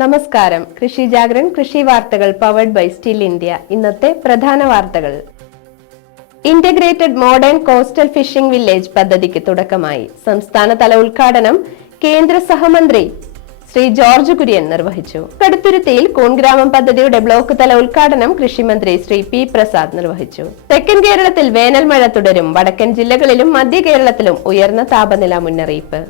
നമസ്കാരം. കൃഷി ജാഗരൺ കൃഷി വാർത്തകൾ പവർഡ് ബൈ സ്റ്റിൽ ഇന്ത്യ ഇന്നത്തെ പ്രധാന വാർത്തകൾ. Integrated modern coastal fishing village പദ്ധതിക്ക് തുടക്കമായി. സംസ്ഥാനതല ഉദ്ഘാടനം കേന്ദ്ര സഹമന്ത്രി ശ്രീ ജോർജ് കുര്യൻ നിർവഹിച്ചു. കടുത്തുരുത്തിയിൽ കൂൺഗ്രാമം പദ്ധതിയുടെ ബ്ലോക്ക് തല ഉദ്ഘാടനം കൃഷിമന്ത്രി ശ്രീ പി പ്രസാദ് നിർവഹിച്ചു. തെക്കൻ കേരളത്തിൽ വേനൽ മഴ തുടരും. വടക്കൻ ജില്ലകളിലും മധ്യ കേരളത്തിലും ഉയർന്ന താപനില മുന്നറിയിപ്പ്.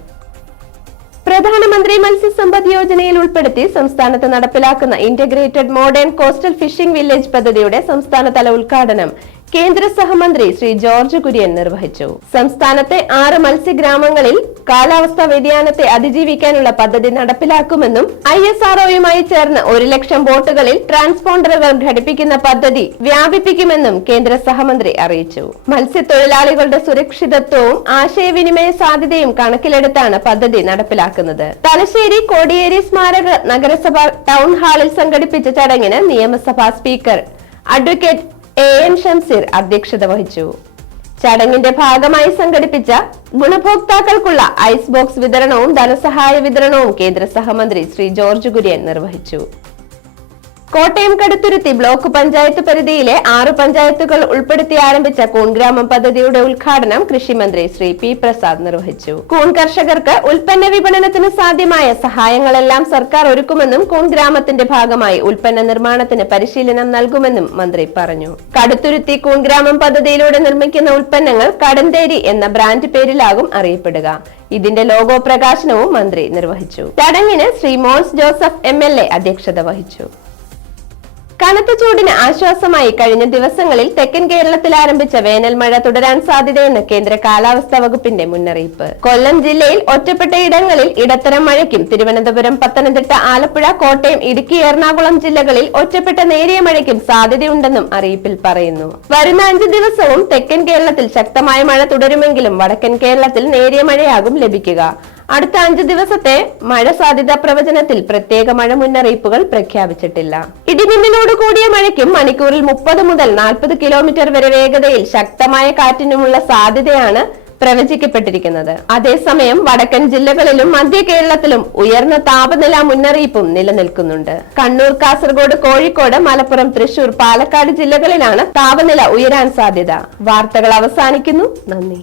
പ്രധാനമന്ത്രി മത്സ്യസമ്പദ് യോജനയിൽ ഉൾപ്പെടുത്തി സംസ്ഥാനത്ത് നടപ്പിലാക്കുന്ന integrated modern coastal fishing village പദ്ധതിയുടെ സംസ്ഥാനതല ഉദ്ഘാടനം കേന്ദ്ര സഹമന്ത്രി ശ്രീ ജോർജ് കുര്യൻ നിർവഹിച്ചു. സംസ്ഥാനത്തെ ആറ് മത്സ്യഗ്രാമങ്ങളിൽ കാലാവസ്ഥാ വ്യതിയാനത്തെ അതിജീവിക്കാനുള്ള പദ്ധതി നടപ്പിലാക്കുമെന്നും ഐ എസ് ആർഒയുമായി ചേർന്ന് ഒരു ലക്ഷം ബോട്ടുകളിൽ ട്രാൻസ്പോണ്ടറുകൾ ഘടിപ്പിക്കുന്ന പദ്ധതി വ്യാപിപ്പിക്കുമെന്നും കേന്ദ്ര സഹമന്ത്രി അറിയിച്ചു. മത്സ്യത്തൊഴിലാളികളുടെ സുരക്ഷിതത്വവും ആശയവിനിമയ സാധ്യതയും കണക്കിലെടുത്താണ് പദ്ധതി നടപ്പിലാക്കുന്നത്. തലശ്ശേരി കോടിയേരി സ്മാരക നഗരസഭ ടൗൺ ഹാളിൽ സംഘടിപ്പിച്ച ചടങ്ങിന് നിയമസഭാ speaker advocate A N Shamseer അധ്യക്ഷത വഹിച്ചു. ചടങ്ങിന്റെ ഭാഗമായി സംഘടിപ്പിച്ച ഗുണഭോക്താക്കൾക്കുള്ള ഐസ് ബോക്സ് വിതരണവും ധനസഹായ വിതരണവും കേന്ദ്ര സഹമന്ത്രി ശ്രീ ജോർജ് കുര്യൻ നിർവഹിച്ചു. കോട്ടയം കടുത്തുരുത്തി ബ്ലോക്ക് പഞ്ചായത്ത് പരിധിയിലെ ആറ് പഞ്ചായത്തുകൾ ഉൾപ്പെടുത്തി ആരംഭിച്ച കൂൺഗ്രാമം പദ്ധതിയുടെ ഉദ്ഘാടനം കൃഷിമന്ത്രി ശ്രീ പി പ്രസാദ് നിർവഹിച്ചു. കൂൺ കർഷകർക്ക് ഉൽപ്പന്ന വിപണനത്തിന് സാധ്യമായ സഹായങ്ങളെല്ലാം സർക്കാർ ഒരുക്കുമെന്നും കൂൺ ഗ്രാമത്തിന്റെ ഭാഗമായി ഉൽപ്പന്ന നിർമ്മാണത്തിന് പരിശീലനം നൽകുമെന്നും മന്ത്രി പറഞ്ഞു. കടുത്തുരുത്തി കൂൺ ഗ്രാമം പദ്ധതിയിലൂടെ നിർമ്മിക്കുന്ന ഉൽപ്പന്നങ്ങൾ കടന്തേരി എന്ന ബ്രാൻഡ് പേരിലാകും അറിയപ്പെടുക. ഇതിന്റെ ലോഗോ പ്രകാശനവും മന്ത്രി നിർവഹിച്ചു. ചടങ്ങിന് ശ്രീ മോൻസ് ജോസഫ് എം അധ്യക്ഷത വഹിച്ചു. കനത്ത ചൂടിന് ആശ്വാസമായി കഴിഞ്ഞ ദിവസങ്ങളിൽ തെക്കൻ കേരളത്തിൽ ആരംഭിച്ച വേനൽ മഴ തുടരാൻ സാധ്യതയെന്ന് കേന്ദ്ര കാലാവസ്ഥാ വകുപ്പിന്റെ മുന്നറിയിപ്പ്. കൊല്ലം ജില്ലയിൽ ഒറ്റപ്പെട്ട ഇടങ്ങളിൽ ഇടത്തരം മഴയ്ക്കും തിരുവനന്തപുരം പത്തനംതിട്ട ആലപ്പുഴ കോട്ടയം ഇടുക്കി എറണാകുളം ജില്ലകളിൽ ഒറ്റപ്പെട്ട നേരിയ മഴയ്ക്കും സാധ്യതയുണ്ടെന്നും അറിയിപ്പിൽ പറയുന്നു. വരുന്ന അഞ്ച് ദിവസവും തെക്കൻ കേരളത്തിൽ ശക്തമായ മഴ തുടരുമെങ്കിലും വടക്കൻ കേരളത്തിൽ നേരിയ മഴയാകും ലഭിക്കുക. അടുത്ത അഞ്ച് ദിവസത്തെ മഴ സാധ്യതാ പ്രവചനത്തിൽ പ്രത്യേക മഴ മുന്നറിയിപ്പുകൾ പ്രഖ്യാപിച്ചിട്ടില്ല. ഇടിമിന്നലോട് കൂടിയ മഴയ്ക്കും മണിക്കൂറിൽ മുപ്പത് മുതൽ നാൽപ്പത് കിലോമീറ്റർ വരെ വേഗതയിൽ ശക്തമായ കാറ്റിനുമുള്ള സാധ്യതയാണ് പ്രവചിക്കപ്പെട്ടിരിക്കുന്നത്. അതേസമയം വടക്കൻ ജില്ലകളിലും മധ്യ കേരളത്തിലും ഉയർന്ന താപനില മുന്നറിയിപ്പും നിലനിൽക്കുന്നുണ്ട്. കണ്ണൂർ കാസർഗോഡ് കോഴിക്കോട് മലപ്പുറം തൃശൂർ പാലക്കാട് ജില്ലകളിലാണ് താപനില ഉയരാൻ സാധ്യത. വാർത്തകൾ അവസാനിക്കുന്നു. നന്ദി.